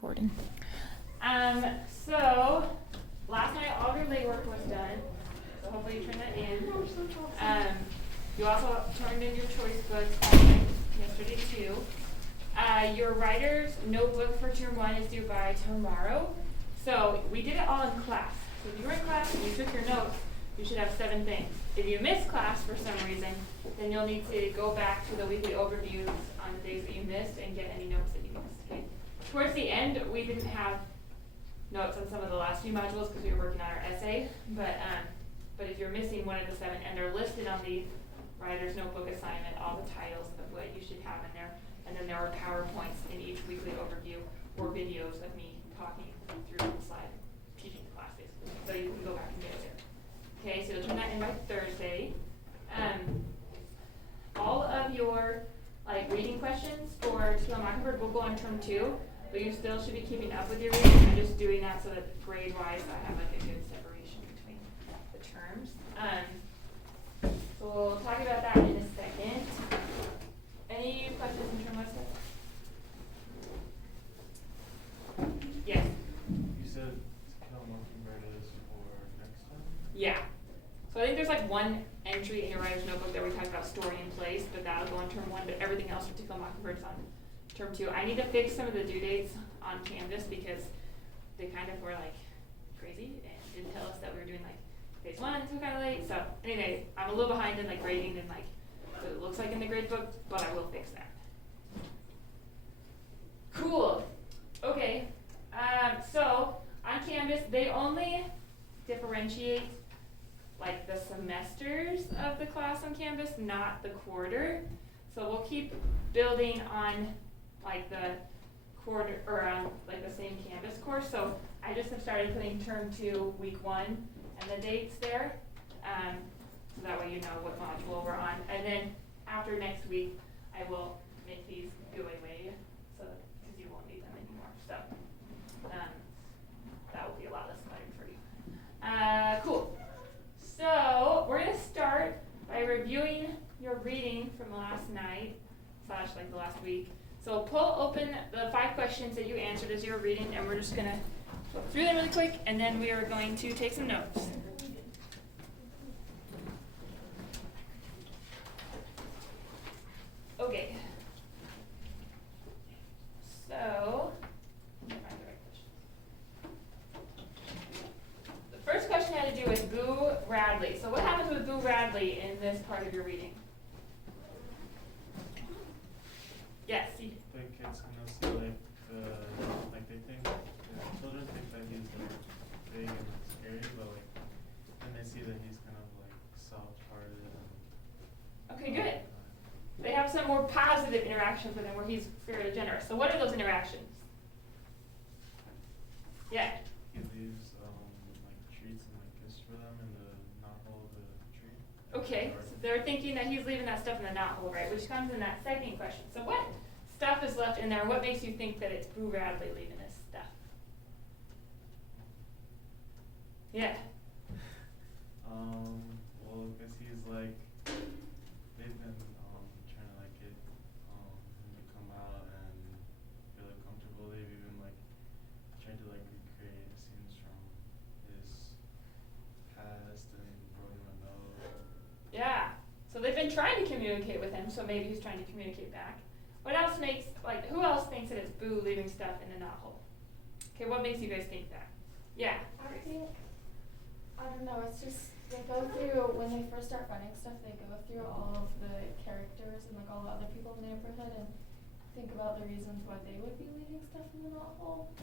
Gordon. So last night all of your legwork was done, so hopefully you turned that in. You also turned in your choice books yesterday too. Your writer's notebook for term 1 is due by tomorrow. So we did it all in class. So if you were in class and you took your notes, you should have 7 things. If you missed class for some reason, then you'll need to go back to the weekly overviews on the days that you missed and get any notes that you missed. Okay? Towards the end, we didn't have notes on some of the last few modules because we were working on our essay, but if you're missing one of the 7, and they're listed on the writer's notebook assignment, all the titles of what you should have in there, and then there are PowerPoints in each weekly overview or videos of me talking through the slide, teaching the class basically, so you can go back and get it there. Okay, so you'll turn that in by Thursday. All of your reading questions for To Kill a Mockingbird will go on term 2. But you still should be keeping up with your reading. I'm just doing that so that grade-wise I have a good separation between the terms. So we'll talk about that in a second. Any questions in term 1 stuff? Yes? You said To Kill a Mockingbird is for next time? Yeah. So I think there's one entry in your writer's notebook that we talked about story in place, but that'll go on term 1, but everything else for To Kill a Mockingbird is on term 2. I need to fix some of the due dates on Canvas because they kind of were crazy and didn't tell us that we were doing phase 1 until kind of late. So anyway, I'm a little behind in grading and what it looks like in the grade book, but I will fix that. Cool. Okay. So on Canvas, they only differentiate the semesters of the class on Canvas, not the quarter. So we'll keep building on the quarter or on the same Canvas course. So I just have started putting term 2 week 1 and the dates there, so that way you know what module we're on. And then after next week, I will make these go away, so because you won't need them anymore. So that will be a lot less cluttered for you. Cool. So we're gonna start by reviewing your reading from last night / the last week. So pull open the 5 questions that you answered as you were reading, and we're just going to go through them really quick, and then we are going to take some notes. Okay. So, let me find the right question. The first question had to do with Boo Radley. So what happens with Boo Radley in this part of your reading? Yes. The kids see they think children think that he's big and scary, but then they see that he's kind of soft-hearted. Okay, good. They have some more positive interactions with him where he's fairly generous. So what are those interactions? Yeah. He leaves treats and gifts for them in the knothole of the tree. Okay, so they're thinking that he's leaving that stuff in the knothole, right? Which comes in that second question. So what stuff is left in there? What makes you think that it's Boo Radley leaving this stuff? Yeah. Well, I guess he's they've been trying to get him to come out and feel comfortable. They've even tried to recreate scenes from his past and broken a nose. Yeah. So they've been trying to communicate with him, so maybe he's trying to communicate back. What else makes, who else thinks that it's Boo leaving stuff in the knothole? Okay, what makes you guys think that? Yeah. I don't know, it's just, they go through, when they first start running stuff, they go through all of the characters and all the other people in the neighborhood and think about the reasons why they would be leaving stuff in the knothole.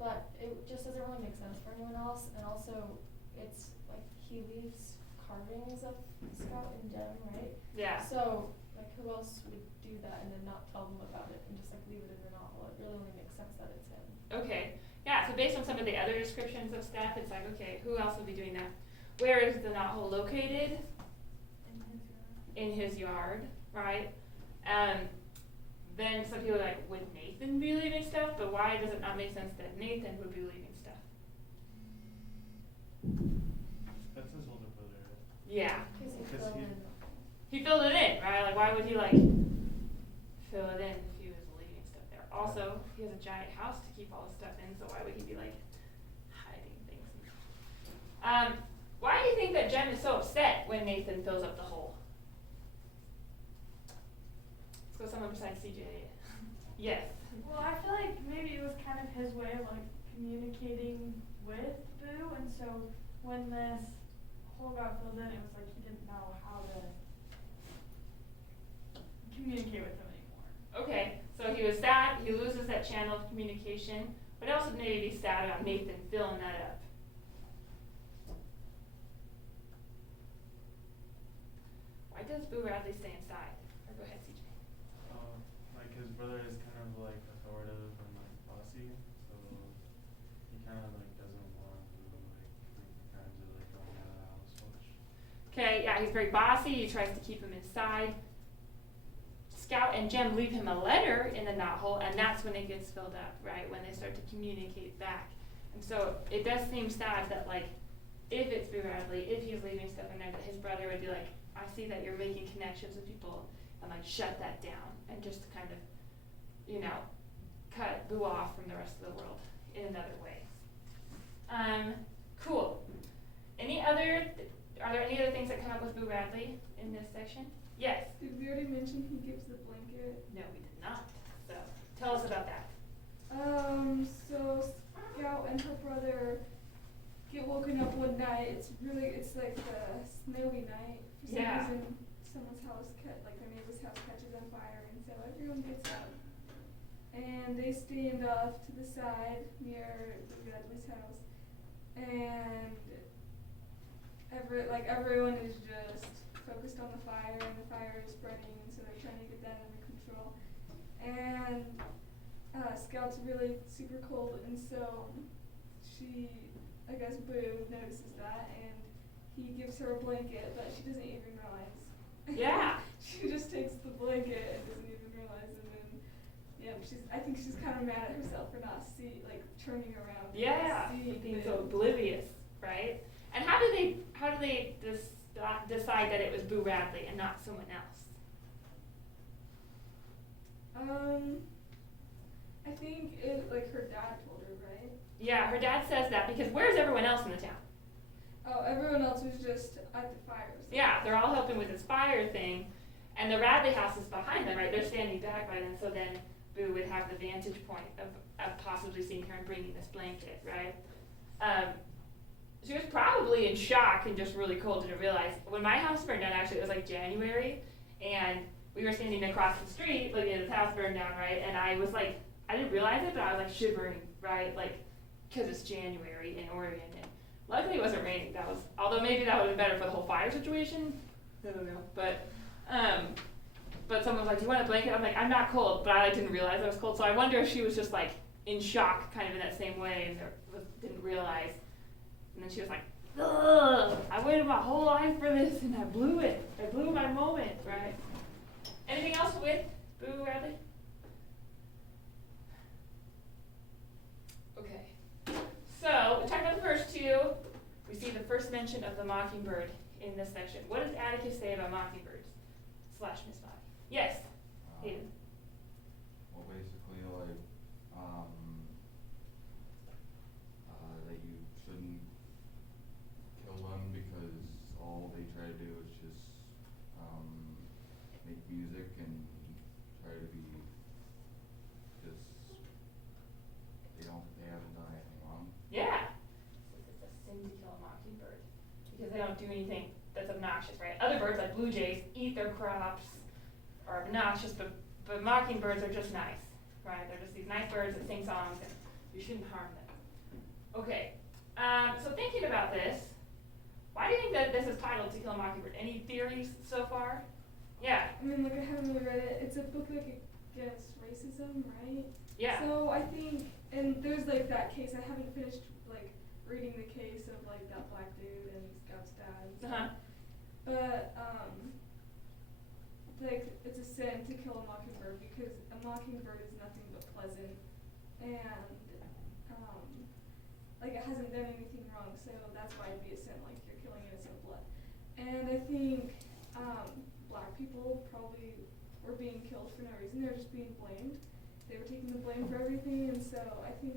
But it just doesn't really make sense for anyone else, and also, it's he leaves carvings of Scout and Jem, right? Yeah. So, who else would do that and then not tell them about it and just leave it in the knothole? It really only makes sense that it's him. Okay. Yeah, so based on some of the other descriptions of stuff, it's okay, who else would be doing that? Where is the knothole located? In his yard, right? Then some people are would Nathan be leaving stuff? But why does it not make sense that Nathan would be leaving stuff? That's his older brother, right? Yeah. Because He filled it in, right? Why would he fill it in if he was leaving stuff there? Also, he has a giant house to keep all his stuff in, so why would he be like hiding things? Why do you think that Jen is so upset when Nathan fills up the hole? Let's go someone besides CJ. Yes. Well, I feel like maybe it was kind of his way of like communicating with Boo, and so when this hole got filled in, it was like he didn't know how to communicate with him anymore. Okay, so he was sad, he loses that channel of communication, but also maybe be sad about Nathan filling that up. Why does Boo Radley stay inside? Or go ahead, CJ. Like his brother is kind of like authoritative and like bossy, so he kind of like doesn't want to like make friends or like going out of the house much. Okay, yeah, he's very bossy, he tries to keep him inside. Scout and Jem leave him a letter in the knothole, and that's when it gets filled up, right? When they start to communicate back. And so it does seem sad that, like, if it's Boo Radley, if he's leaving stuff in there, that his brother would be like, I see that you're making connections with people, and like shut that down, and just kind of, you know, cut Boo off from the rest of the world in another way. Cool. Are there any other things that come up with Boo Radley in this section? Yes. Did we already mention he gives the blanket? No, we did not. So tell us about that. So Scout and her brother get woken up one night. It's like a snowy night. For some Yeah. reason, someone's house like their neighbor's house catches on fire, and so everyone gets up. And they stand off to the side near the Radley's house, and everyone is just focused on the fire, and the fire is spreading, and so they're trying to get that under control. And Scout's really super cold, and so I guess Boo notices that, and he gives her a blanket, but she doesn't even realize. Yeah. She just takes the blanket and doesn't even realize, and then I think she's kind of mad at herself for not turning around. and Yeah. seeing Being Boo. so oblivious, right? And how do they decide that it was Boo Radley and not someone else? I think her dad told her, right? Yeah, her dad says that because where's everyone else in the town? Oh, everyone else was just at the fire. Yeah, they're all helping with this fire thing, and the Radley house is behind them, right? They're standing back by them, so then Boo would have the vantage point of possibly seeing her and bringing this blanket, right? She was probably in shock and just really cold, didn't realize. When my house burned down, actually, it was like January, and we were standing across the street, looking at this house burned down, right? And I was like, I didn't realize it, but I was like shivering, right? Like, because it's January in Oregon, and luckily it wasn't raining. Although maybe that would have been better for the whole fire situation. I don't know, but someone was like, do you want a blanket? I'm like, I'm not cold, but I didn't realize I was cold. So I wonder if she was just like in shock, kind of in that same way, and didn't realize. And then she was like, ugh, I waited my whole life for this, and I blew it. I blew my moment, right? Anything else with Boo Radley? Okay. So, we talked about the first two. We see the first mention of the mockingbird in this section. What does Atticus say about mockingbirds? / Miss Bobby. Yes, Hayden. Well, basically, like, that you shouldn't kill them because all they try to do is just make music and try to be just, they haven't done anything wrong. Yeah. It's a sin to kill a mockingbird because they don't do anything that's obnoxious, right? Other birds, like blue jays, eat their crops, are obnoxious, but mockingbirds are just nice, right? They're just these nice birds that sing songs, and you shouldn't harm them. Okay, so thinking about this, why do you think that this is titled To Kill a Mockingbird? Any theories so far? Yeah. I mean, I haven't really read it. It's a book against racism, right? Yeah. So I think, and there's that case. I haven't finished reading the case of that black dude and Scout's dad. And stuff. Uh-huh. But it's a sin to kill a mockingbird because a mockingbird is nothing but pleasant, and it hasn't done anything wrong. So that's why it'd be a sin. You're killing innocent blood. And I think black people probably were being killed for no reason. They're just being blamed. they were taking the blame for everything, and so I think,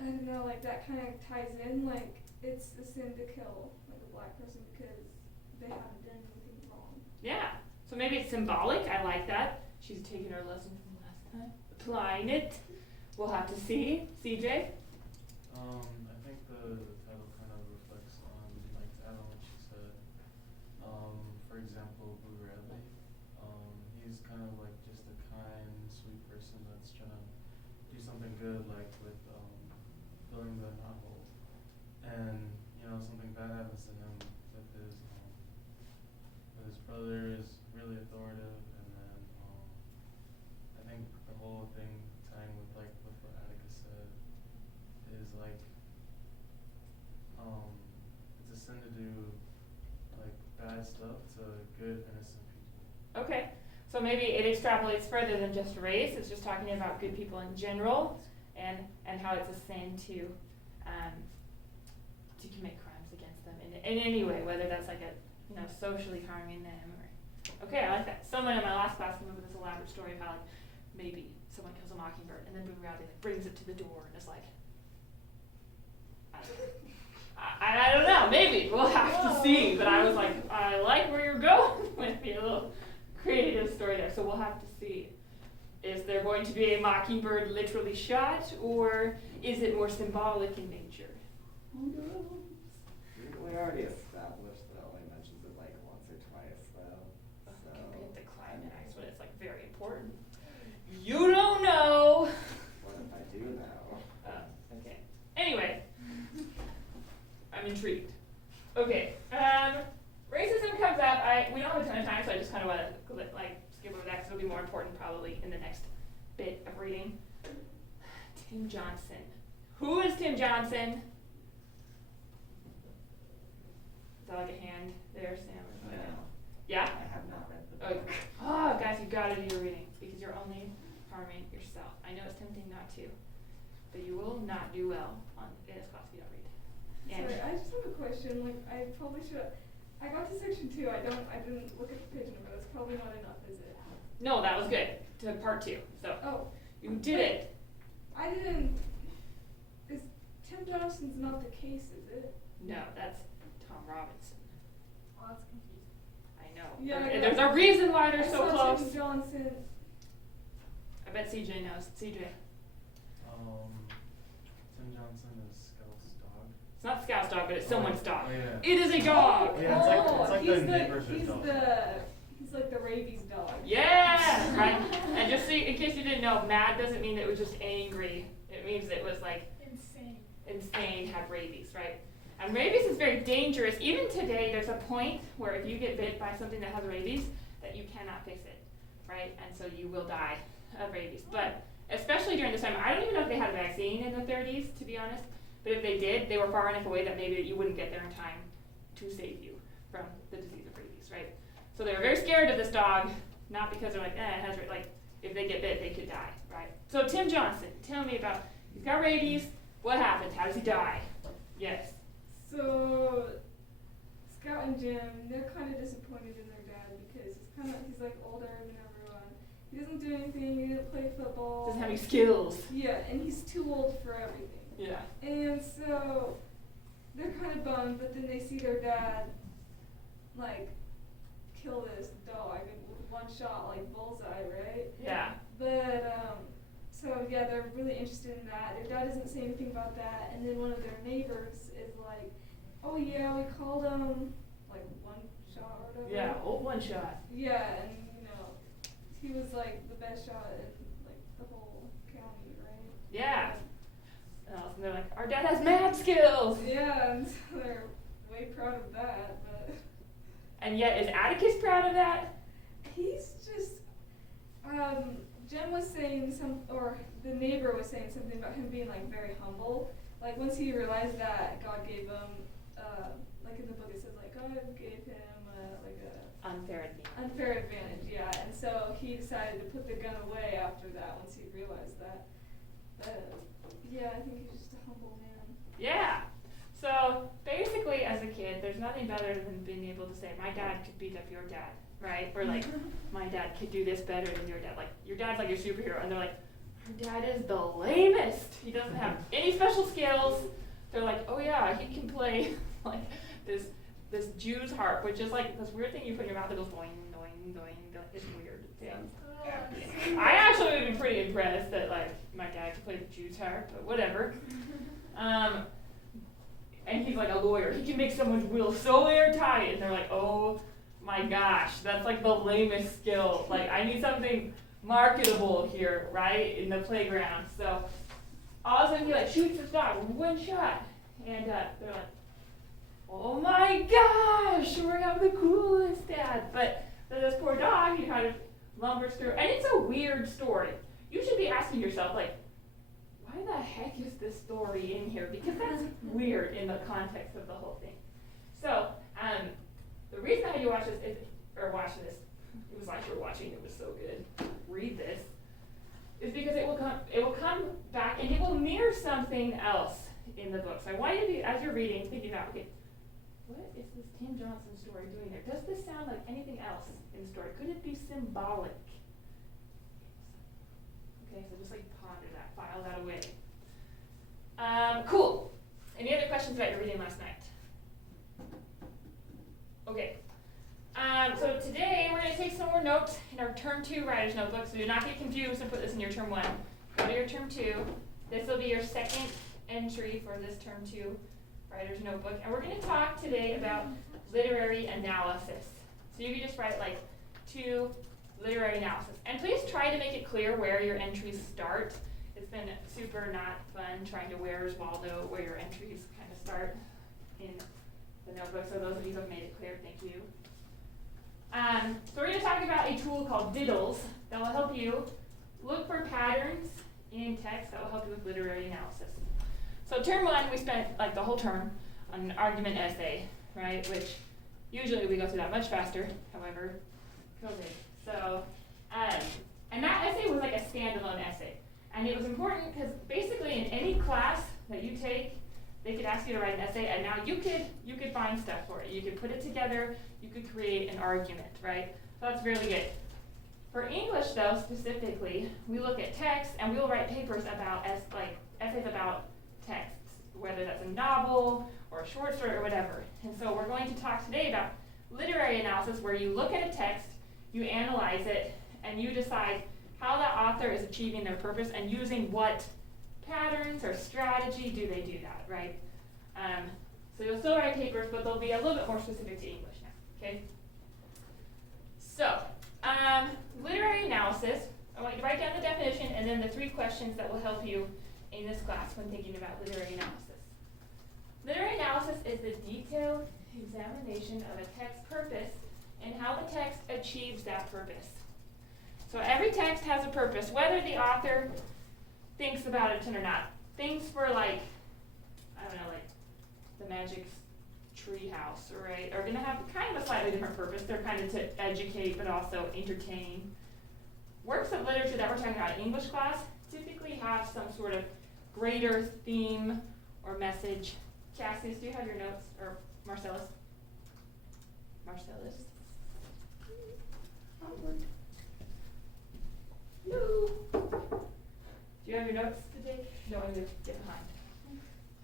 I don't know, like that kind of ties in, like it's a sin to kill like a black person because they haven't done anything wrong. Yeah. So maybe it's symbolic. I like that. She's taking her lesson from last time, applying it. We'll have to see. CJ? I think the title kind of reflects on, like, add on what she said. For example, Boo Radley. He's kind of like just a kind, sweet person that's trying to do something good, like with filling the novel. And something bad happens to him with his brother is really authoritative, and then I think the whole thing tying with like with what Atticus said is like it's a sin to do like bad stuff to good innocent people. Okay. So maybe it extrapolates further than just race. It's just talking about good people in general, and how it's a sin to commit crimes against them in any way, whether that's like socially harming them or. Okay, I like that. Someone in my last class came up with this elaborate story of how like maybe someone kills a mockingbird and then Boo Radley like brings it to the door and is like, I don't know, maybe we'll have to see. But I was like, I like where you're going with your little creative story there. So we'll have to see. Is there going to be a mockingbird literally shot, or is it more symbolic in nature? Who knows? We already established that only mentions it like once or twice though. So It could be at the climax when it's like very important. You don't know. what if I do know? Okay. Anyway, I'm intrigued. Okay. Racism comes up. We don't have a ton of time, so I just kind of want to skip over that because it'll be more important probably in the next bit of reading. Tim Johnson. Who is Tim Johnson? Is that like a hand there, Sam? Or something? No, Yeah? I have not read the book. Oh, guys, you've got to do your reading because you're only harming yourself. I know it's tempting not to, but you will not do well in this class if you don't read. And Sorry, I just have a question. Like, I probably should. I got to section 2. I didn't look at the page number. That's probably not enough, is it? no, that was good. To part 2. So Oh, you did it. I didn't. Is Tim Johnson's not the case, is it? No, that's Tom Robinson. Well, that's confusing. I know. Yeah, And there's a reason why they're I so saw close. Tim Johnson. I bet CJ knows. CJ. Tim Johnson is Scout's dog. It's not Scout's dog, but it's someone's dog. Oh, yeah. It is a dog. Yeah, it's like the neighborhood dog. He's like the rabies dog. Yeah, right. And just so in case you didn't know, mad doesn't mean it was just angry. It means it was like insane, had rabies, right? And rabies is very dangerous. Even today, there's a point where if you get bit by something that has rabies, that you cannot fix it, right? And so you will die of rabies. But especially during this time, I don't even know if they had a vaccine in the 30s, to be honest. But if they did, they were far enough away that maybe you wouldn't get there in time to save you from the disease of rabies, right? So they were very scared of this dog, not because they're like, it has like if they get bit, they could die, right? So Tim Johnson, tell me about, he's got rabies. What happens? How does he die? Yes. So Scout and Jim, they're kind of disappointed in their dad because he's like older than everyone. He doesn't do anything. He didn't play football. Doesn't have any skills. Yeah, and he's too old for everything. Yeah. And so they're kind of bummed, but then they see their dad like kill this dog with one shot, like bullseye, right? Yeah. But so yeah, they're really interested in that. Their dad doesn't say anything about that, and then one of their neighbors is like, "Oh yeah, we called him like one shot or whatever." Yeah, old one shot. Yeah, and he was like the best shot in like the whole county, right? Yeah. And they're like, our dad has mad skills. Yeah, and so they're way proud of that, but And yet, is Atticus proud of that? he's just Jen was saying or the neighbor was saying something about him being like very humble. Like once he realized that God gave him like in the book it says like God gave him like a unfair advantage, yeah. And so he decided to put the gun away after that once he realized that. Yeah, I think he's just a humble man. Yeah. So basically, as a kid, there's nothing better than being able to say, my dad could beat up your dad. right? Where like, my dad could do this better than your dad. Like, your dad's like your superhero, and they're like, our dad is the lamest. He doesn't have any special skills. They're like, oh yeah, he can play like this Jew's harp, which is like this weird thing you put in your mouth that goes doing, doing, doing, doing. It's weird. Yeah. I actually would be pretty impressed that like my dad could play the Jew's harp, but whatever. And he's like a lawyer. He can make someone's will so airtight, and they're like, oh my gosh, that's like the lamest skill. Like, I need something marketable here, right, in the playground. So all of a sudden he like shoots his dog with one shot, and they're like, oh my gosh, we're having the coolest dad. But this poor dog, he kind of lumbers through, and it's a weird story. You should be asking yourself, like, why the heck is this story in here? Because that's weird in the context of the whole thing. So, the reason that you watch this, it was like you were watching, it was so good, read this, is because it will come back and it will mirror something else in the book. So I want you to be, as you're reading, thinking about, okay, what is this Tim Johnson story doing there? Does this sound like anything else in the story? Could it be symbolic? Okay, so just like ponder that, file that away. Cool. Any other questions about your reading last night? Okay. So today we're going to take some more notes in our Term 2 Writer's Notebook, so do not get confused and put this in your Term 1. Go to your Term 2. This will be your second entry for this Term 2 Writer's Notebook, and we're going to talk today about literary analysis. So you can just write like 2 literary analysis. And please try to make it clear where your entries start. It's been super not fun trying to Where's Waldo where your entries kind of start in the notebook. So those of you who have made it clear, thank you. So we're going to talk about a tool called Diddles that will help you look for patterns in text that will help you with literary analysis. So term 1, we spent like the whole term on an argument essay, right? Which usually we go through that much faster, however, COVID. So, and that essay was like a standalone essay. And it was important because basically in any class that you take, they could ask you to write an essay, and now you could find stuff for it. You could put it together, you could create an argument, right? So that's really good. For English though, specifically, we look at text and we'll write papers about, essays about texts, whether that's a novel or a short story or whatever. And so we're going to talk today about literary analysis, where you look at a text, you analyze it, and you decide how the author is achieving their purpose and using what patterns or strategy do they do that, right? So you'll still write papers, but they'll be a little bit more specific to English now, okay? So, literary analysis, I want you to write down the definition and then the 3 questions that will help you in this class when thinking about literary analysis. Literary analysis is the detailed examination of a text's purpose and how the text achieves that purpose. So every text has a purpose, whether the author thinks about it or not. Things for like, I don't know, like the Magic Tree House, right, are going to have kind of a slightly different purpose. They're kind of to educate but also entertain. Works of literature that we're talking about in English class typically have some sort of greater theme or message. Cassius, do you have your notes? Or Marcellus? Marcellus? Awkward. No. Do you have your notes to take? No, I'm going to get behind.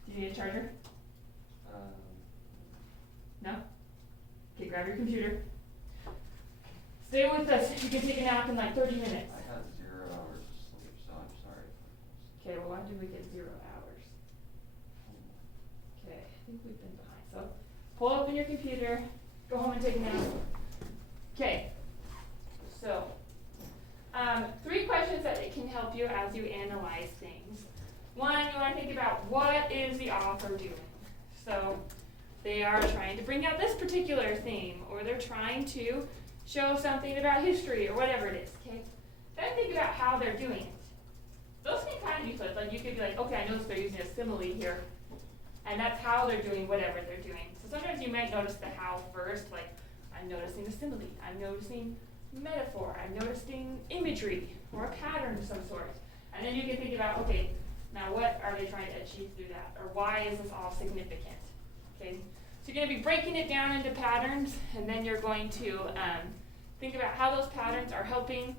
Do you need a charger? No? Okay, grab your computer. Stay with us. You can take a nap in like 30 minutes. I had 0 hours of sleep, so I'm sorry. Okay, well, why did we get 0 hours? Okay, I think we've been behind. So, pull open your computer, go home and take a nap. Okay, so, 3 questions that it can help you as you analyze things. 1, you want to think about what is the author doing. So, they are trying to bring out this particular theme, or they're trying to show something about history, or whatever it is, okay? Then think about how they're doing it. Those can kind of be flipped. Like, you could be like, okay, I notice they're using a simile here, and that's how they're doing whatever they're doing. So sometimes you might notice the how first, like, I'm noticing a simile, I'm noticing metaphor, I'm noticing imagery, or a pattern of some sort. And then you can think about, okay, now what are they trying to achieve through that? Or why is this all significant? Okay, so you're going to be breaking it down into patterns, and then you're going to think about how those patterns are helping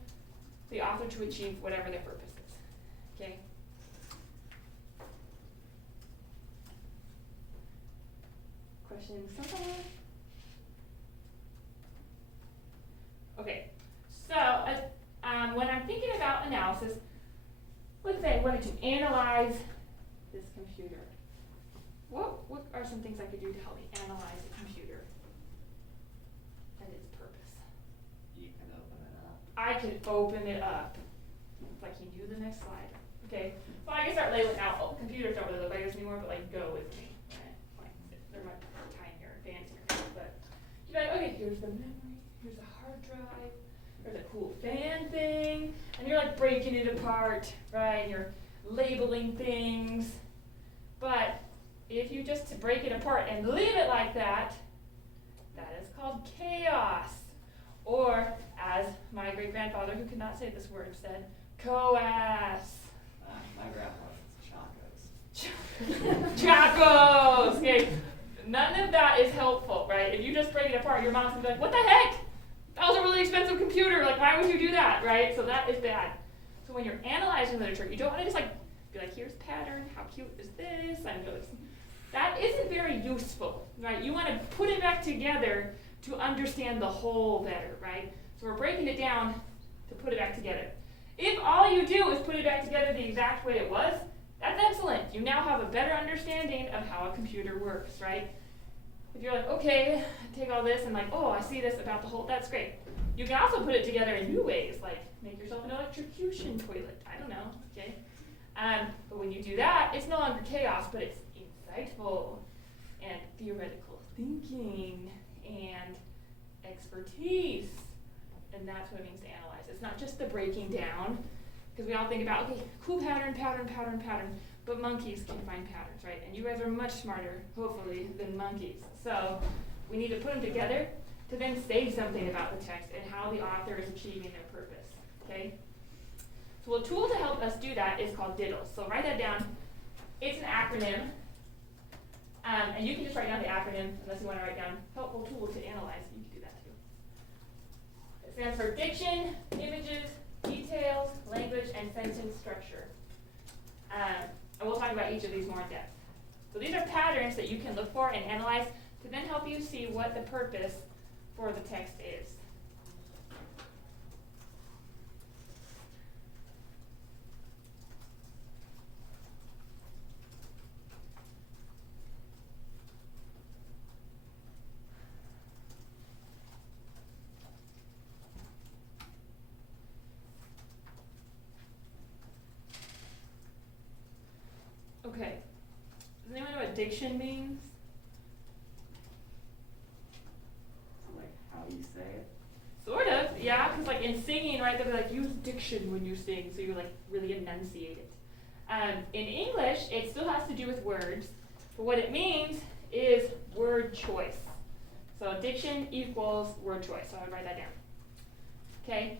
the author to achieve whatever their purpose is. Okay? Questions so far? Okay, so when I'm thinking about analysis, let's say I wanted to analyze this computer. What are some things I could do to help me analyze a computer and its purpose? You can open it up. I can open it up. It's like you do the next slide. Okay, well I can start labeling out. Oh, computers don't really look like this anymore, but like go with me. Right? Like they're much tinier, fancier. But you're like, okay, here's the memory, here's a hard drive, there's a cool fan thing, and you're like breaking it apart, right? You're labeling things. But if you just break it apart and leave it like that, that is called chaos. Or, as my great-grandfather, who could not say this word, said, coas. My grandpa was Chacos. Chacos! Okay, none of that is helpful, right? If you just break it apart, your mom's gonna be like, what the heck? That was a really expensive computer. Like, why would you do that, right? So that is bad. So when you're analyzing literature, you don't want to just be like, here's pattern, how cute is this? That isn't very useful, right? You want to put it back together to understand the whole better, right? So we're breaking it down to put it back together. If all you do is put it back together the exact way it was, that's excellent. You now have a better understanding of how a computer works, right? If you're like, okay, take all this and oh, I see this about the whole, that's great. You can also put it together in new ways, like make yourself an electrocution toilet. I don't know, okay? But when you do that, it's no longer chaos, but it's insightful and theoretical thinking and expertise. And that's what it means to analyze. It's not just the breaking down, because we all think about, okay, cool pattern, but monkeys can find patterns, right? And you guys are much smarter, hopefully, than monkeys. So we need to put them together to then say something about the text and how the author is achieving their purpose, okay? So a tool to help us do that is called DIDDLE. So write that down. It's an acronym. And you can just write down the acronym, unless you want to write down helpful tool to analyze. You can do that too. It stands for diction, images, details, language, and sentence structure. And we'll talk about each of these more in depth. So these are patterns that you can look for and analyze to then help you see what the purpose for the text is. Okay. Does anyone know what diction means? Like how you say it. Sort of, yeah, because in singing, right, they'll be like, use diction when you sing, so you really enunciate it. In English, it still has to do with words, but what it means is word choice. So diction equals word choice, so I would write that down. Okay?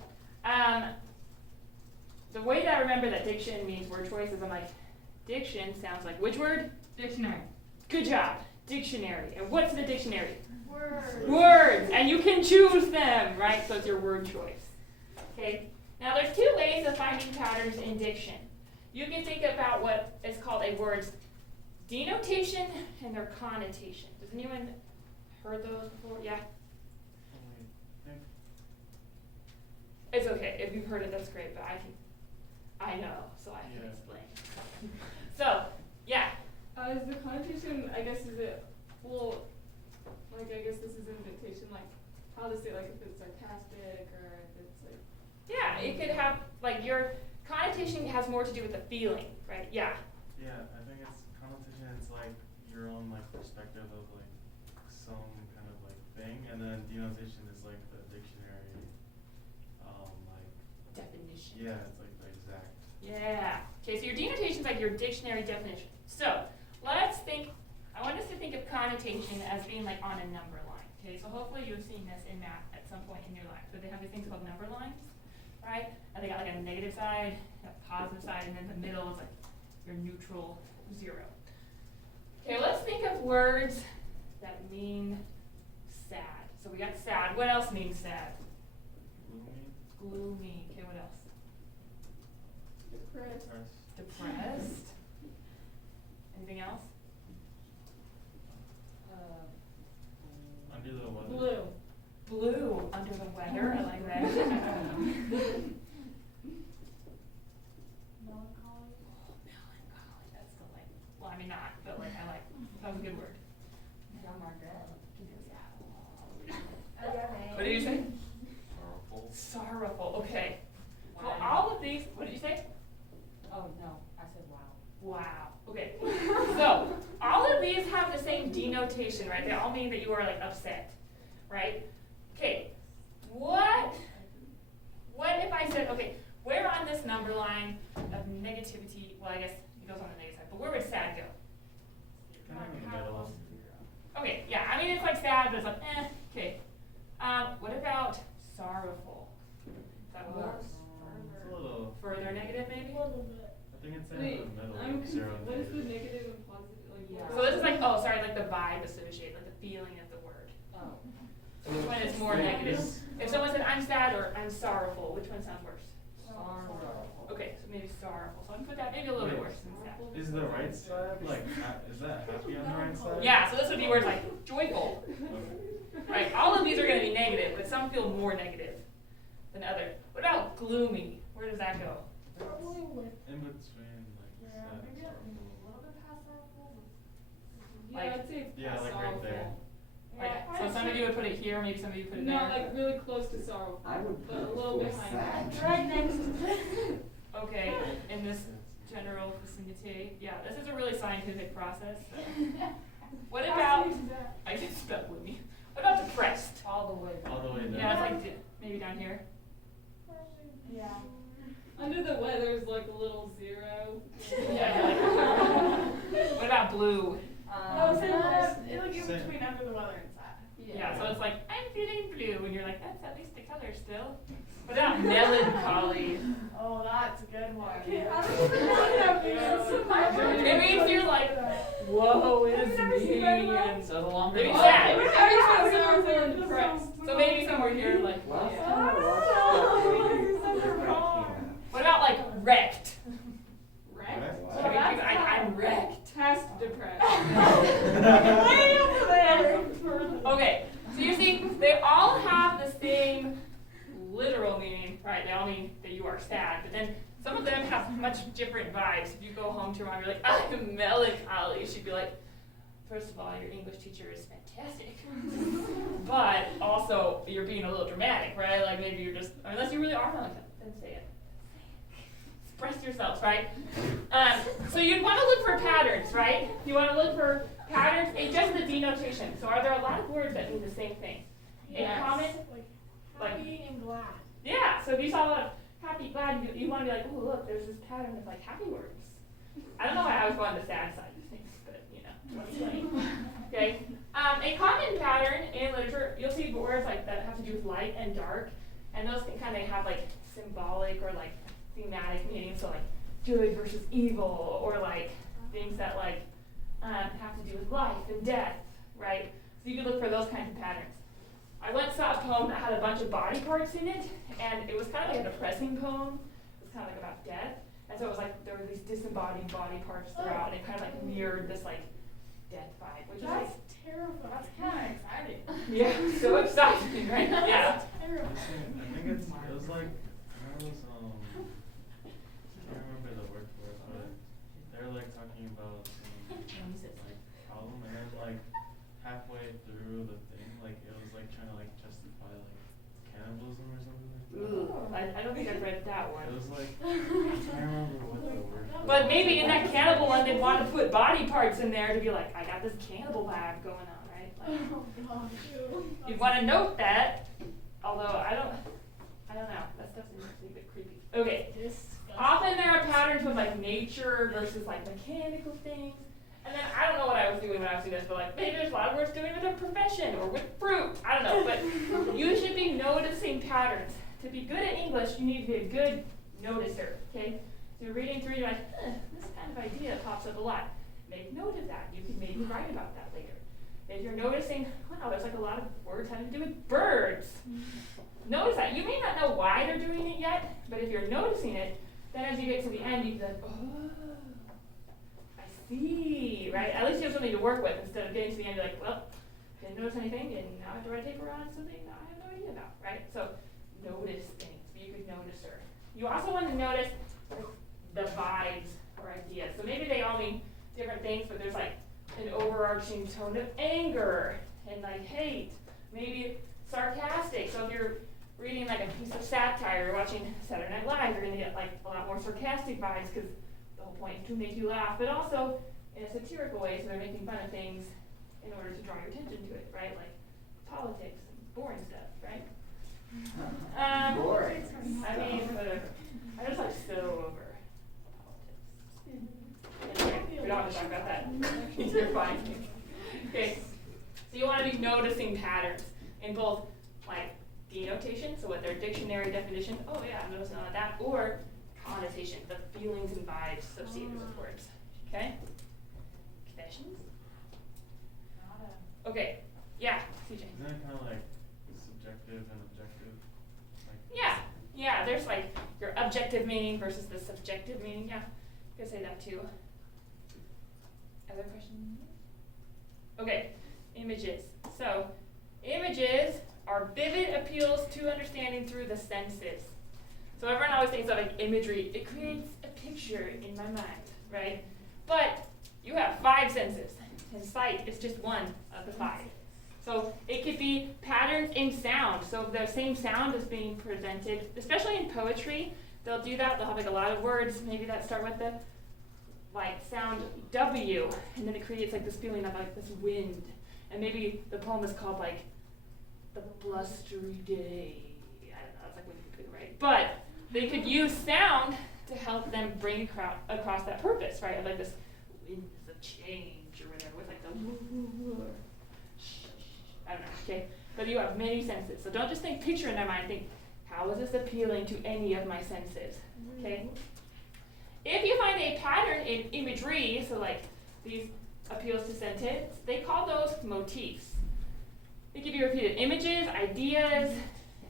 The way that I remember that diction means word choice is diction sounds like which word? Dictionary. Good job. Dictionary. And what's in the dictionary? Words. Words. And you can choose them, right? So it's your word choice. Okay? Now there's two ways of finding patterns in diction. You can think about what is called a word's denotation and their connotation. Has anyone heard those before? Yeah? It's okay. If you've heard it, that's great, but I know, so I can explain. So, yeah. Is the connotation, I guess, is it, well, I guess this is invitation, how to say, if it's sarcastic, or if it's, Yeah, it could have, your connotation has more to do with the feeling, right? Yeah. Yeah, I think it's connotation, it's your own perspective of some kind of thing, and then denotation is the dictionary, Definition. yeah, it's the exact. Yeah. Okay, so your denotation is your dictionary definition. So, let's think, I want us to think of connotation as being on a number line. Okay, so hopefully you've seen this in math at some point in your life. So they have these things called number lines, right? And they got a negative side, a positive side, and then the middle is your neutral 0. Okay, let's think of words that mean sad. So we got sad. What else means sad? gloomy. Okay, what else? Depressed. Depressed. Anything else? Under the weather. Blue. Blue, under the weather. I like that. Melancholy. Melancholy. That's still like. Well, I mean not, but like I like. That was a good word. What did you say? Sorrowful. Sorrowful. Okay. So all of these. What did you say? Oh, no, I said wow. Wow. Okay. So all of these have the same denotation, right? They all mean that you are like upset, right? Okay. What if I said, okay, where on this number line of negativity? Well, I guess it goes on the negative side, but where would sad go? Kind of in the middle. Okay. Yeah. I mean, it's like sad, but it's like Okay. What about sorrowful? Is that what It's a little. further negative, maybe? I think it's in Wait, the middle. I'm like 0 confused. What is the negative. negative and positive? Like, Yeah. So this is like, oh, sorry, like the vibe associated, like the feeling of the word. Oh. So which one is more Wait, negative? is- If someone said, I'm sad or I'm sorrowful, which one sounds worse? Sorrowful. Okay, so maybe sorrowful. So I can put that maybe a little bit Wait. worse than sad. Is the right side like is that happy on the right side? Yeah, so this would be words like joyful. Okay. Right, all of these are going to be negative, but some feel more negative than other. What about gloomy? Where does that go? In between like Yeah, sad maybe and a sorrowful. little bit past sorrowful. Yeah, Like- I'd say Yeah, like right there. Like, so some of you would put it here, maybe some of you put it No, there. like really close to sorrowful. I would But put a it little full behind. sad. Right next to it. Okay, in this general vicinity, yeah, this is a really scientific process. So. What about, I just spelled gloomy. What about depressed? All the way. All the way down. Yeah, it's like maybe down here. Yeah. Under the weather is like a little 0. Yeah. What about blue? No, same it'll get Same. between under the weather and sad. Yeah, so it's like, I'm feeling blue, and you're like, that's at least the color still. What about melancholy? Oh, that's a good one. Okay, I don't even know what that means. It means you're like, whoa, it I've is never me. seen that one. And So the longer. maybe the- sad. Every time sorrowful and depressed. So maybe somewhere here, like, Last yeah. time I watched Oh, that movie, you said it was they're like wrong. Tina. What about like wrecked? Wrecked? What? So that's I'm sad. wrecked. Past depressed. Way over there. Okay, so you see, they all have the same literal meaning, right? They all mean that you are sad, but then some of them have much different vibes. If you go home to your mom, you're like, I'm melancholy. She'd be like, first of all, your English teacher is fantastic. But also, you're being a little dramatic, right? Like maybe you're just, unless you really are melancholy, then say it. Express yourselves, right? So you'd want to look for patterns, right? You want to look for patterns in just the denotation. So are there a lot of words that mean the same thing? In common? Like happy and glad. Yeah, so if you saw a lot of happy, glad, you want to be like, oh, look, there's this pattern of like happy words. I don't know why I was going to the sad side of things, but you know, what's funny. Okay. A common pattern in literature, you'll see words like that have to do with light and dark, and those can kind of have like symbolic or like thematic meanings, so like good versus evil, or like things that like have to do with life and death, right? So you could look for those kinds of patterns. I once saw a poem that had a bunch of body parts in it, and it was kind of like a depressing poem. It was kind of like about death, and so it was like there were these disembodied body parts throughout, and it kind of like mirrored this like death vibe, which is like, That's terrible. That's kind of exciting. yeah, so exciting, right? Yeah. That's terrible. I think it was like it was I can't remember the word for it, but they were like talking about some like problem, and then like halfway through the thing, like it was like trying to like justify like cannibalism or something like that. Ooh, I don't think I've read that one. It was like I can't remember what the word was. But maybe in that cannibal one, they'd want to put body parts in there to be like, I got this cannibal vibe going on, right? Like, Oh gosh. you'd want to note that, although I don't know. That stuff seems a bit creepy. Okay. Often there are patterns with like nature versus like mechanical things. And then I don't know what I was doing when I was doing this, but like maybe there's a lot of words doing with a profession or with fruit. I don't know, but you should be noticing patterns. To be good at English, you need to be a good noticer, okay? So you're reading through, you're like, this kind of idea pops up a lot. Make note of that. You can maybe write about that later. If you're noticing, wow, there's like a lot of words having to do with birds. Notice that. You may not know why they're doing it yet, but if you're noticing it, then as you get to the end, you can be like, oh, I see, right? At least you have something to work with instead of getting to the end, you're like, well, didn't notice anything, and now I have to write a paper on something that I have no idea about, right? So notice things. Be a good noticer. You also want to notice the vibes or ideas. So maybe they all mean different things, but there's like an overarching tone of anger and like hate, maybe sarcastic. So if you're reading like a piece of satire or watching Saturday Night Live, you're gonna get like a lot more sarcastic vibes because the whole point is to make you laugh, but also in a satirical way, so they're making fun of things in order to draw your attention to it, right? Like politics and boring stuff, right? Boring. I mean, whatever. I just like so over politics. Anyway, we don't have to talk about that. You're fine. Okay. So you want to be noticing patterns in both like denotation, so what their dictionary definition, oh yeah, I'm noticing all of that, or connotation, the feelings and vibes associated with words. Okay? Confessions? Okay. Yeah, CJ. Isn't it kind of like subjective and objective? Like Yeah, there's like your objective meaning versus the subjective meaning. Yeah, you could say that too. Other questions? Okay, images. So, images are vivid appeals to understanding through the senses. So everyone always thinks of like imagery. It creates a picture in my mind, right? But you have 5 senses, and sight is just one of the 5. So it could be patterns in sound. So the same sound is being presented, especially in poetry, they'll do that. They'll have like a lot of words, maybe that start with the like sound W, and then it creates like this feeling of like this wind. And maybe the poem is called like The Blustery Day. I don't know, it's like Winnie the Pooh, right? But they could use sound to help them bring across that purpose, right? Of like this winds of change or whatever, with like the I don't know, okay? But you have many senses. So don't just think picture in their mind, think, how is this appealing to any of my senses? Okay? If you find a pattern in imagery, so like these appeals to sentence, they call those motifs. They give you repeated images, ideas,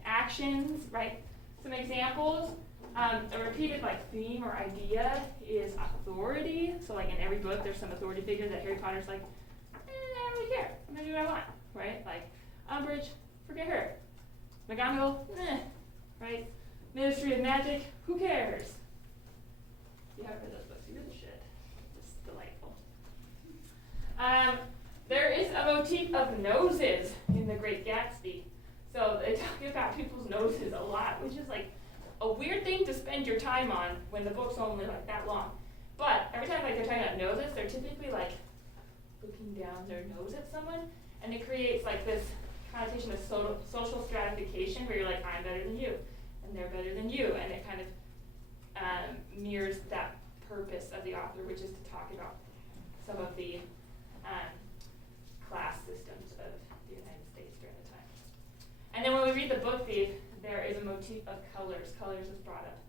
actions, right? Some examples, a repeated like theme or idea is authority. So like in every book, there's some authority figure that Harry Potter's like, I don't really care. I'm gonna do what I want, right? Like Umbridge, forget her. McGonagall, right? Ministry of Magic, who cares? You haven't read those books, you really should. It's delightful. There is a motif of noses in The Great Gatsby. So they talk about people's noses a lot, which is like a weird thing to spend your time on when the book's only like that long. But every time like they're talking about noses, they're typically like looking down their nose at someone, and it creates like this connotation of social stratification where you're like, I'm better than you, and they're better than you, and it kind of mirrors that purpose of the author, which is to talk about some of the class systems of the United States during the time. And then when we read the book, there is a motif of colors. Colors is brought up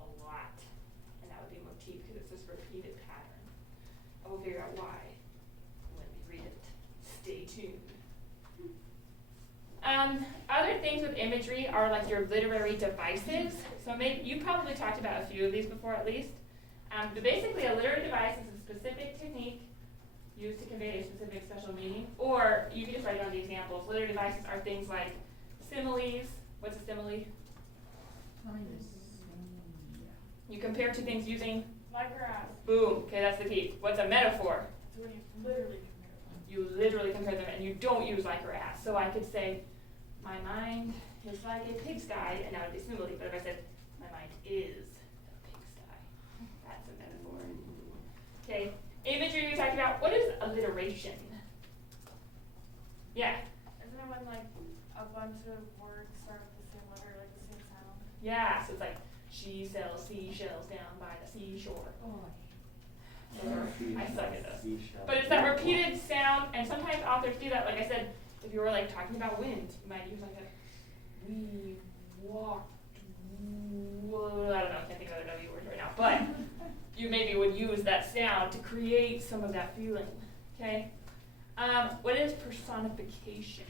a lot, and that would be a motif because it's this repeated pattern. And we'll figure out why when we read it. Stay tuned. Other things with imagery are like your literary devices. So maybe you probably talked about a few of these before at least. But basically a literary device is a specific technique used to convey a specific special meaning. Or you can just write down the examples. Literary devices are things like similes. What's a simile? You compare two things using? Like grass. Boom. Okay, that's the key. What's a metaphor? It's when you literally compare them. You literally compare them and you don't use like or as. So I could say, my mind is like a pigsty, and that would be simile. But if I said, my mind is a pigsty, that's a metaphor. Okay, imagery we talked about. What is alliteration? Yeah. Isn't it when like a bunch of words start with the same letter, like the same sound? Yeah, so it's like, she sells seashells down by the seashore. I suck at those. But it's that repeated sound, and sometimes authors do that. Like I said, if you were like talking about wind, you might use like a, we walked, I don't know, I can't think of other W words right now, but you maybe would use that sound to create some of that feeling, okay? What is personification?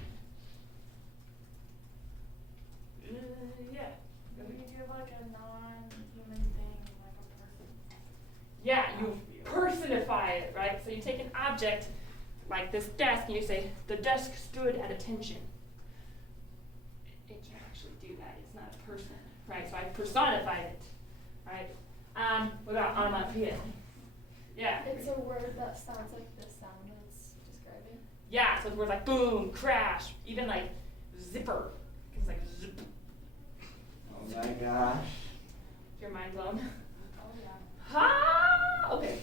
Yeah. Maybe you give like a non-human thing, like a person. Yeah, you personify it, right? So you take an object like this desk and you say, the desk stood at attention. It can't actually do that. It's not a person, right? So I personified it, right? What about onomatopoeia? Yeah. It's a word that sounds like the sound it's describing. Yeah, so it's words like boom, crash, even like zipper. It's like zip. Oh my gosh. Is your mind blown? Oh, yeah. Ha! Okay.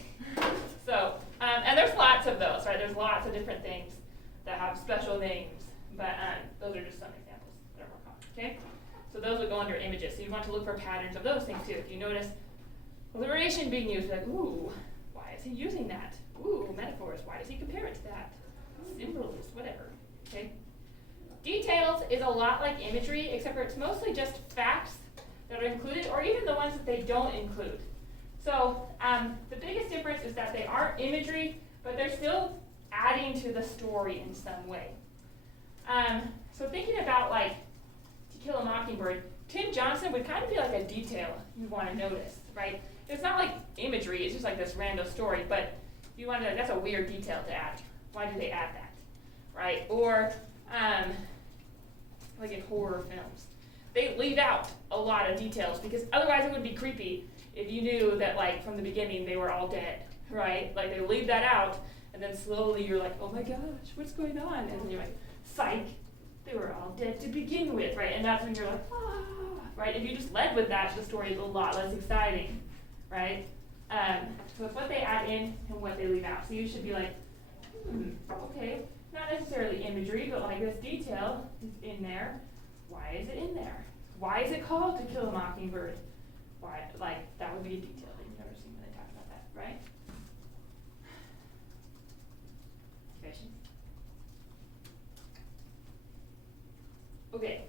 So, and there's lots of those, right? There's lots of different things that have special names, but those are just some examples that are more common, okay? So those would go under images. So you want to look for patterns of those things too. If you notice alliteration being used, like, ooh, why is he using that? Ooh, metaphors, why does he compare it to that? Symbols, whatever, okay? Details is a lot like imagery, except for it's mostly just facts that are included, or even the ones that they don't include. So the biggest difference is that they aren't imagery, but they're still adding to the story in some way. So thinking about like To Kill a Mockingbird, Tim Johnson would kind of be like a detail you want to notice, right? It's not like imagery, it's just like this random story, but you want to, that's a weird detail to add. Why do they add that, right? Or like in horror films, they leave out a lot of details because otherwise it would be creepy if you knew that like from the beginning they were all dead, right? Like they leave that out and then slowly you're like, oh my gosh, what's going on? And then you're like, psych, they were all dead to begin with, right? And that's when you're like, ah, right? If you just led with that, the story is a lot less exciting, right? So it's what they add in and what they leave out. So you should be like, okay, not necessarily imagery, but like this detail is in there. Why is it in there? Why is it called To Kill a Mockingbird? Why, like, that would be a detail that you've never seen when they talk about that, right? Questions? Okay.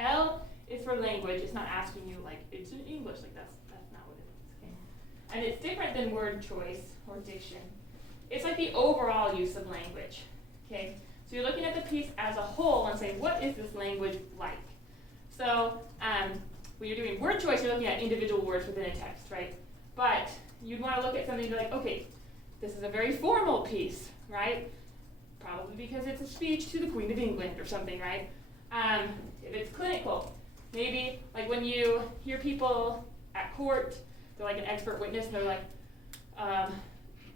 L is for language. It's not asking you, like, it's in English. Like, that's not what it is, okay? And it's different than word choice or diction. It's like the overall use of language, okay? So you're looking at the piece as a whole and saying, what is this language like? So when you're doing word choice, you're looking at individual words within a text, right? But you'd want to look at something and be like, okay, this is a very formal piece, right? Probably because it's a speech to the Queen of England or something, right? If it's clinical, maybe like when you hear people at court, they're like an expert witness, and they're like,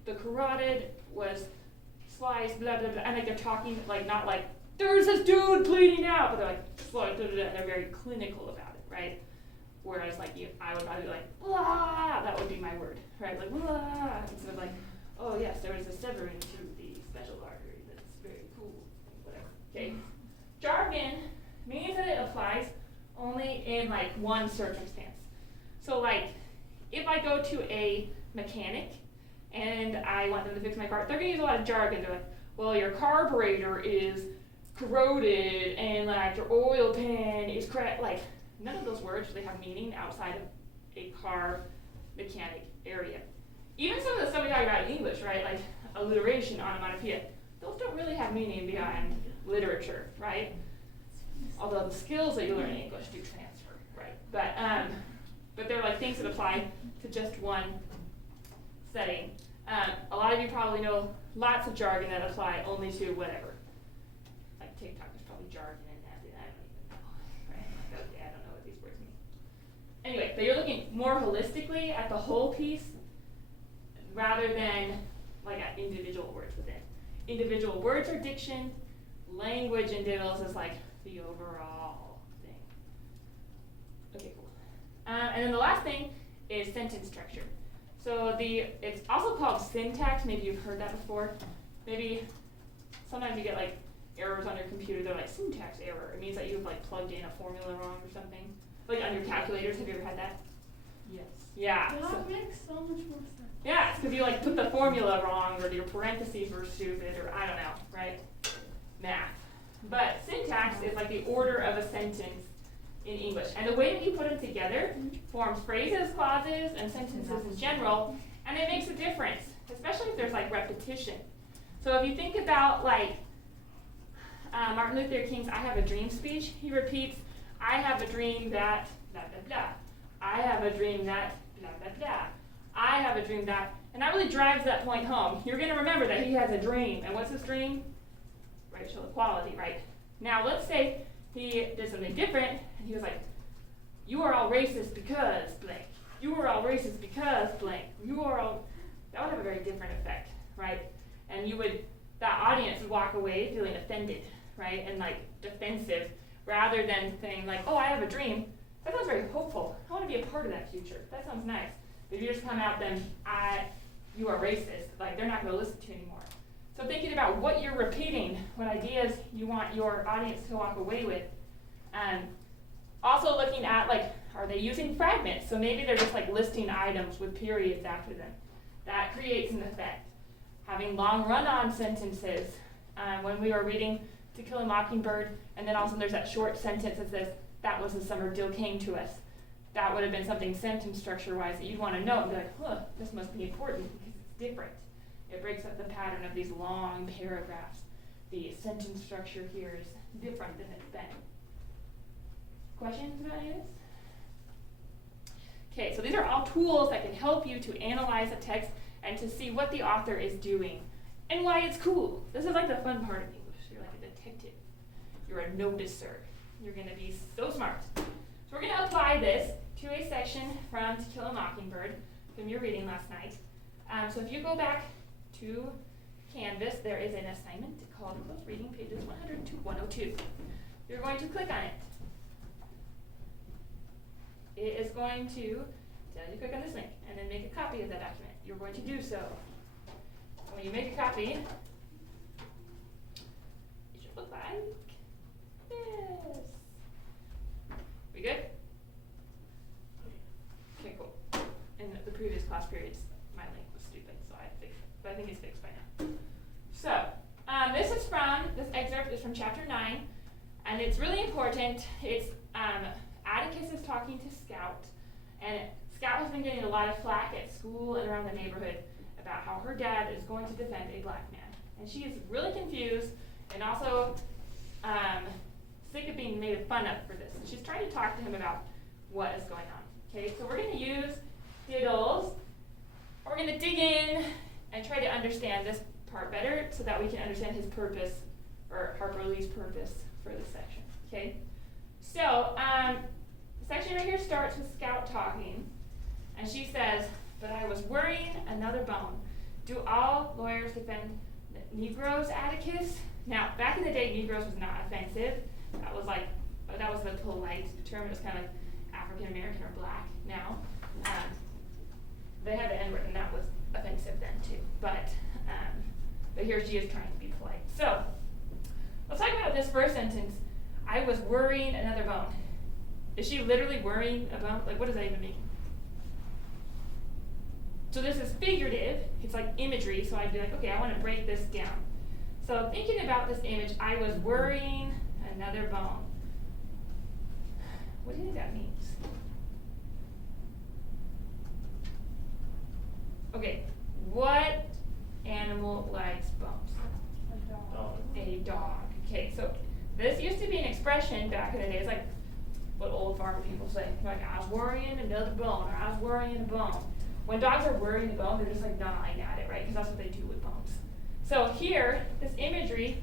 the carotid was sliced, blah, blah, blah, and like they're talking like, not like, there's this dude bleeding out, but they're like, sliced, blah, blah, blah, and they're very clinical about it, right? Whereas like I would probably be like, blah, that would be my word, right? Like, blah, instead of like, oh yes, there was a severing to the special artery, that's very cool, whatever, okay? Jargon means that it applies only in like one circumstance. So like, if I go to a mechanic and I want them to fix my car, they're gonna use a lot of jargon. They're like, well, your carburetor is corroded and like your oil pan is cracked. Like, none of those words really have meaning outside of a car mechanic area. Even some of the stuff we talk about in English, right? Like alliteration, onomatopoeia, those don't really have meaning beyond literature, right? Although the skills that you learn in English do transfer, right? But they're like things that apply to just one setting. A lot of you probably know lots of jargon that apply only to whatever. Like TikTok, there's probably jargon in that, and I don't even know, right? Like, okay, I don't know what these words mean. Anyway, but you're looking more holistically at the whole piece rather than like at individual words within. Individual words are diction, language in diddles is like the overall thing. Okay, cool. And then the last thing is sentence structure. So it's also called syntax. Maybe you've heard that before. Maybe sometimes you get like errors on your computer. They're like syntax error. It means that you've like plugged in a formula wrong or something. Like on your calculators. Have you ever had that? Yes. Yeah. That makes so much more sense. Yeah, it's because you like put the formula wrong, or your parentheses were stupid, or I don't know, right? Math. But syntax is like the order of a sentence in English. And the way that you put them together forms phrases, clauses, and sentences in general, and it makes a difference, especially if there's like repetition. So if you think about like Martin Luther King's I Have a Dream speech, he repeats, I have a dream that blah, blah, blah. I have a dream that blah, blah, blah. I have a dream that, and that really drives that point home. You're going to remember that he has a dream. And what's his dream? Racial equality, right? Now let's say he did something different, and he was like, you are all racist because blank. You are all racist because blank. You are all, that would have a very different effect, right? And that audience would walk away feeling offended, right? And like defensive, rather than saying like, oh, I have a dream. That sounds very hopeful. I want to be a part of that future. That sounds nice. But if you just come out then, you are racist, like they're not going to listen to you anymore. So thinking about what you're repeating, what ideas you want your audience to walk away with. Also looking at like, are they using fragments? So maybe they're just like listing items with periods after them. That creates an effect. Having long run-on sentences. When we were reading To Kill a Mockingbird, and then also there's that short sentence that says, that was the summer Dill came to us. That would have been something sentence structure-wise that you'd want to know and be like, huh, this must be important because it's different. It breaks up the pattern of these long paragraphs. The sentence structure here is different than it's been. Questions about any of this? Okay, so these are all tools that can help you to analyze a text and to see what the author is doing and why it's cool. This is like the fun part of English. You're like a detective. You're a noticer. You're going to be so smart. So we're going to apply this to a section from To Kill a Mockingbird from your reading last night. So if you go back to Canvas, there is an assignment called Close Reading, pages 100 to 102. You're going to click on it. It is going to tell you to click on this link and then make a copy of that document. You're going to do so. And when you make a copy, it should look like this. We good? Okay, cool. In the previous class periods, my link was stupid, so I fixed it. But I think it's fixed by now. So, this excerpt is from chapter 9, and it's really important. It's Atticus is talking to Scout, and Scout has been getting a lot of flack at school and around the neighborhood about how her dad is going to defend a black man. And she is really confused and also sick of being made fun of for this. And she's trying to talk to him about what is going on. Okay, so we're going to use Diddles. We're going to dig in and try to understand this part better so that we can understand his purpose, or Harper Lee's purpose for this section. Okay, so the section right here starts with Scout talking, and she says, but I was worrying another bone. Do all lawyers defend Negroes, Atticus? Now, back in the day, Negroes was not offensive. That was the polite term. It was kind of like African American or black. Now, they had the N-word, and that was offensive then too. But here she is trying to be polite. So, let's talk about this first sentence. I was worrying another bone. Is she literally worrying a bone? Like, what does that even mean? So this is figurative. It's like imagery. So I'd be like, okay, I want to break this down. So thinking about this image, I was worrying another bone. What do you think that means? Okay, what animal likes bones? A dog. A dog. Okay, so this used to be an expression back in the day. It's like what old farmer people say. Like, I was worrying another bone, or I was worrying a bone. When dogs are worrying a bone, they're just like gnawing at it, right? Because that's what they do with bones. So here, this imagery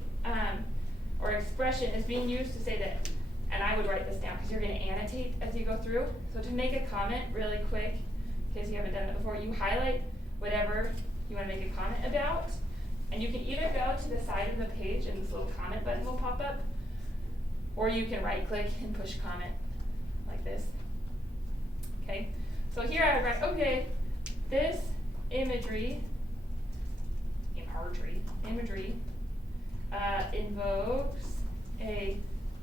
or expression is being used to say that, and I would write this down because you're going to annotate as you go through. So to make a comment really quick, in case you haven't done it before, you highlight whatever you want to make a comment about, and you can either go to the side of the page and this little comment button will pop up, or you can right click and push comment like this. Okay, so here I would write, okay, this imagery invokes a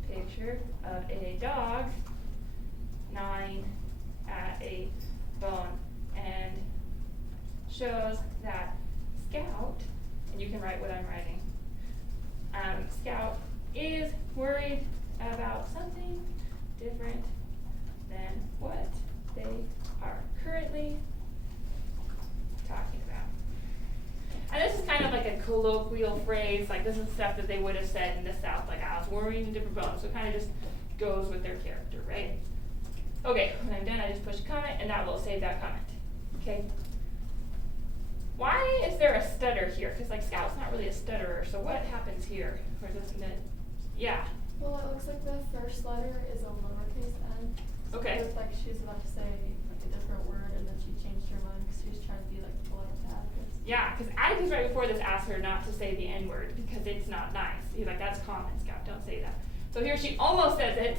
picture of a dog gnawing at a bone and shows that Scout, and you can write what I'm writing, Scout is worried about something different than what they are currently talking about. And this is kind of like like a colloquial phrase, like this is stuff that they would have said in the South, like I was worrying in different bones. So it kind of just goes with their character, right? Okay, when I'm done, I just push comment, and that will save that comment. Okay. Why is there a stutter here? Because like Scout's not really a stutterer, so what happens here? Or is this gonna, yeah. Well, it looks like the first letter is a lowercase n. So Okay. it looked like she was about to say like a different word, and then she changed her mind because she was trying to be like polite to Atticus. Yeah, because Atticus right before this asked her not to say the N word because it's not nice. He's like, that's common, Scout, don't say that. So here she almost says it,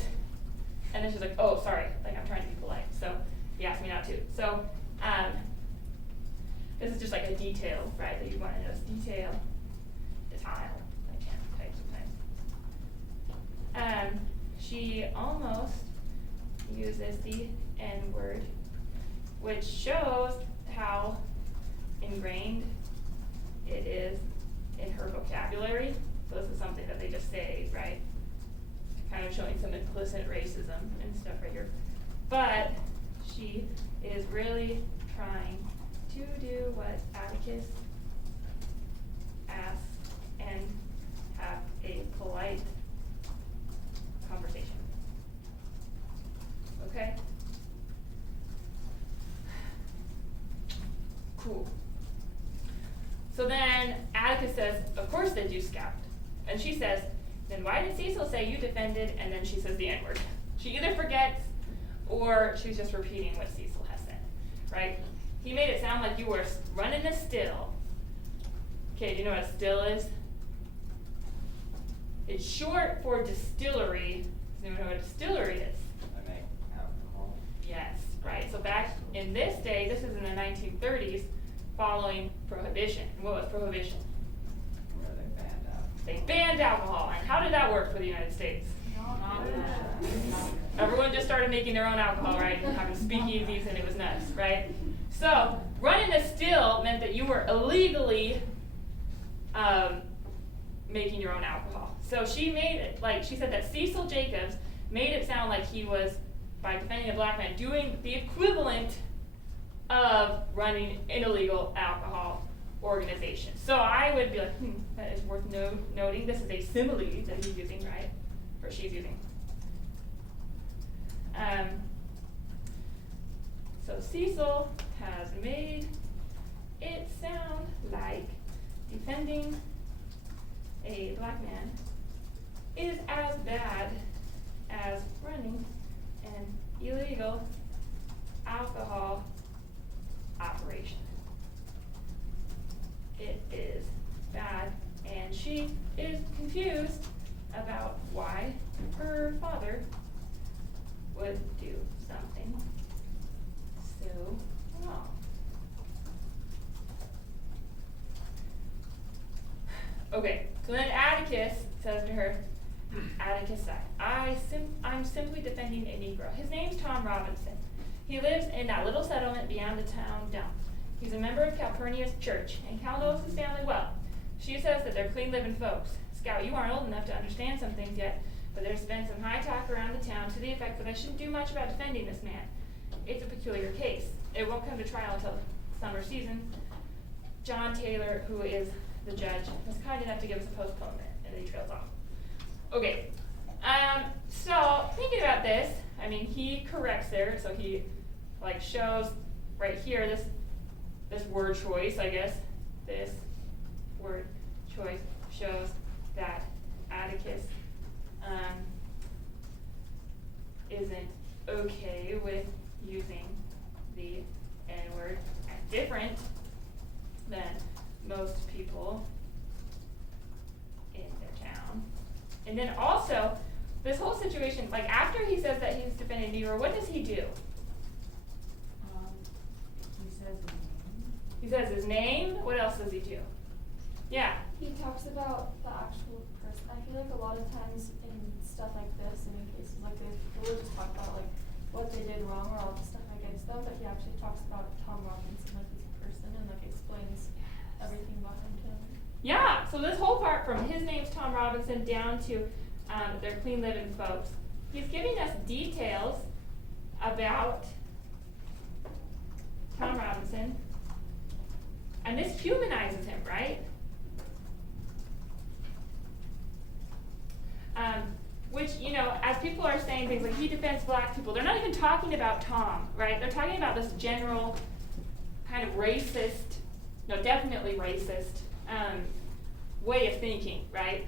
and then she's like, oh, sorry, like I'm trying to be polite. So he asked me not to. So this is just like a detail, right, that you want to notice. Detail. I can't type sometimes. She almost uses the N word, which shows how ingrained it is in her vocabulary. So this is something that they just say, right? Kind of showing some implicit racism and stuff right here. But she is really trying to do what Atticus asks and have a polite conversation. Okay? Cool. So then Atticus says, of course they do, Scout. And she says, then why did Cecil say you defended? And then she says the N-word. She either forgets or she's just repeating what Cecil has said, right? He made it sound like you were running a still. Okay, do you know what a still is? It's short for distillery. Does anyone know what a distillery is? I make alcohol. Yes, right. So back in this day, this is in the 1930s, following Prohibition. And what was Prohibition? Where they banned out. They banned alcohol. And how did that work for the United States? Everyone just started making their own alcohol, right? And having speakeasies, and it was nuts, right? So running a still meant that you were illegally making your own alcohol. So she made it, like she said that Cecil Jacobs made it sound like he was, by defending a black man, doing the equivalent of running an illegal alcohol organization. So I would be like, that is worth noting. This is a simile that he's using, right? Or she's using. So Cecil has made it sound like defending a black man is as bad as running an illegal alcohol operation. It is bad, and she is confused about why her father would do something so wrong. Okay, so then Atticus says to her, Atticus said, I'm simply defending a Negro. His name's Tom Robinson. He lives in that little settlement beyond the town dump. He's a member of Calpurnia's church, and Cal knows his family well. She says that they're clean-living folks. Scout, you aren't old enough to understand some things yet, but there's been some high talk around the town to the effect that I shouldn't do much about defending this man. It's a peculiar case. It won't come to trial until summer season. John Taylor, who is the judge, was kind enough to give us a postponement, and then he trails off. Okay, so thinking about this, I mean, he corrects there, so he like shows right here this word choice, I guess. This word choice shows that Atticus isn't okay with using the N-word, and different than most people in their town. And then also, this whole situation, like after he says that he's defending Negro, what does he do? He says his name. He says his name. What else does he do? Yeah. He talks about the actual person. I feel like a lot of times in stuff like this, and in cases like this, people will just talk about like what they did wrong or all the stuff against them, but he actually talks about Tom Robinson like as a person and like explains everything about him to him. Yeah, so this whole part from his name's Tom Robinson down to their clean living folks, he's giving us details about Tom Robinson, and this humanizes him, right? as people are saying things like he defends black people, they're not even talking about Tom, right? They're talking about this general kind of racist, no, definitely racist way of thinking, right?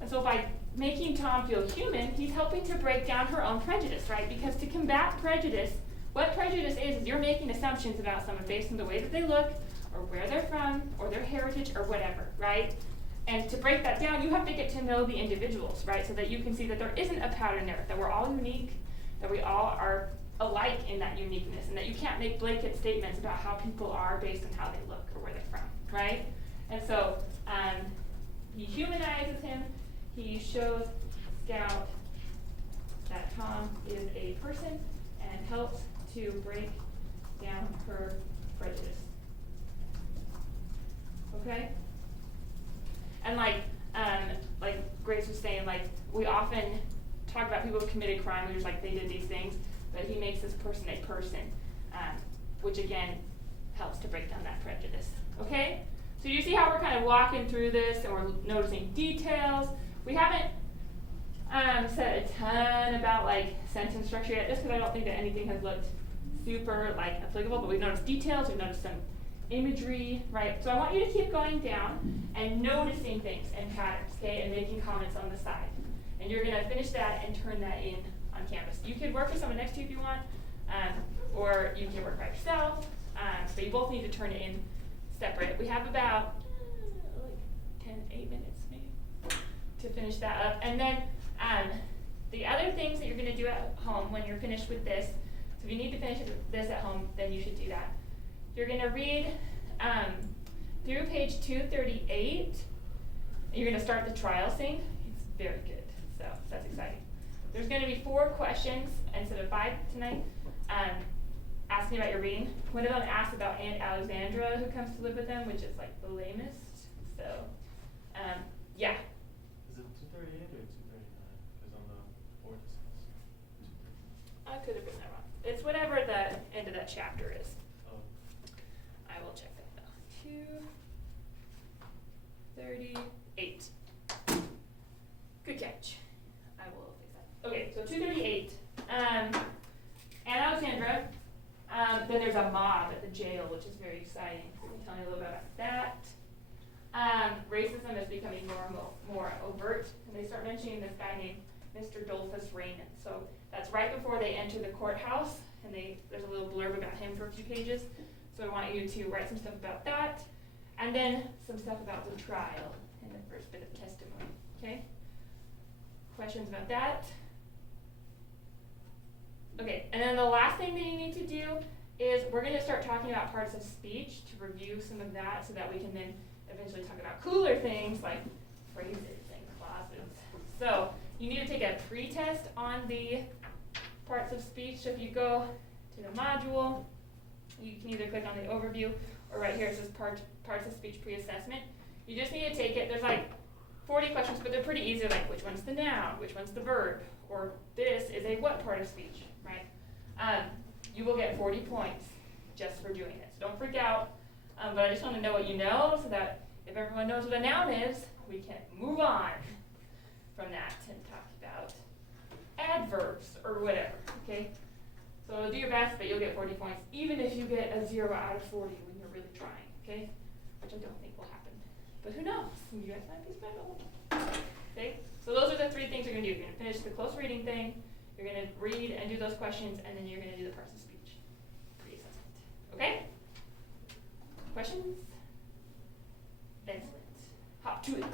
And so by making Tom feel human, he's helping to break down her own prejudice, right? Because to combat prejudice, what prejudice is you're making assumptions about someone based on the way that they look, or where they're from, or their heritage, or whatever, right? And to break that down, you have to get to know the individuals, right? So that you can see that there isn't a pattern there, that we're all unique, that we all are alike in that uniqueness, and that you can't make blanket statements about how people are based on how they look or where they're from, right? And so he humanizes him. He shows Scout that Tom is a person and helps to break down her prejudice. Okay? And like Grace was saying, like, we often talk about people who committed crime, we're just like, they did these things, but he makes this person a person, which again helps to break down that prejudice. Okay? So you see how we're kind of walking through this and we're noticing details. We haven't said a ton about like sentence structure yet, just because I don't think that anything has looked super like applicable, but we've noticed details, we've noticed some imagery, right? So I want you to keep going down and noticing things and patterns, okay, and making comments on the side. And you're gonna finish that and turn that in on Canvas. You could work with someone next to you if you want, or you can work by yourself, but you both need to turn it in separate. We have about 8 minutes maybe to finish that up. And then the other things that you're gonna do at home when you're finished with this, so if you need to finish this at home, then you should do that. You're gonna read through page 238. You're gonna start the trial scene. It's very good, so that's exciting. There's gonna be 4 questions instead of 5 tonight, asking about your reading. One of them asks about Aunt Alexandra who comes to live with them, which is like the lamest. So, yeah. Is it 238 or 239? Because on the board it says 238. I could have been that wrong. It's whatever the end of that chapter is. Oh. I will check that out. 238. Good catch. I will fix that. Okay, so 238. Aunt Alexandra. Then there's a mob at the jail, which is very exciting. So we can tell you a little bit about that. Racism is becoming more overt, and they start mentioning this guy named Mr. Dolphus Raymond. So that's right before they enter the courthouse, and there's a little blurb about him for a few pages. So I want you to write some stuff about that, and then some stuff about the trial in the first bit of testimony. Okay? Questions about that? Okay, and then the last thing that you need to do is we're going to start talking about parts of speech to review some of that so that we can then eventually talk about cooler things like phrases and clauses. So you need to take a pre-test on the parts of speech. So if you go to the module, you can either click on the overview or right here it says parts of speech pre-assessment. You just need to take it. There's like 40 questions, but they're pretty easy, like which one's the noun, which one's the verb, or this is a what part of speech, right? You will get 40 points just for doing it. So don't freak out, but I just want to know what you know so that if everyone knows what a noun is, we can move on from that and talk about adverbs or whatever, okay? So do your best, but you'll get 40 points, even if you get a 0 out of 40 when you're really trying, okay? Which I don't think will happen. But who knows? You guys might be special. Okay? So those are the 3 things you're going to do. You're going to finish the close reading thing, you're going to read and do those questions, and then you're going to do the parts of speech pre-assessment. Okay? Questions? Excellent. Hop to it.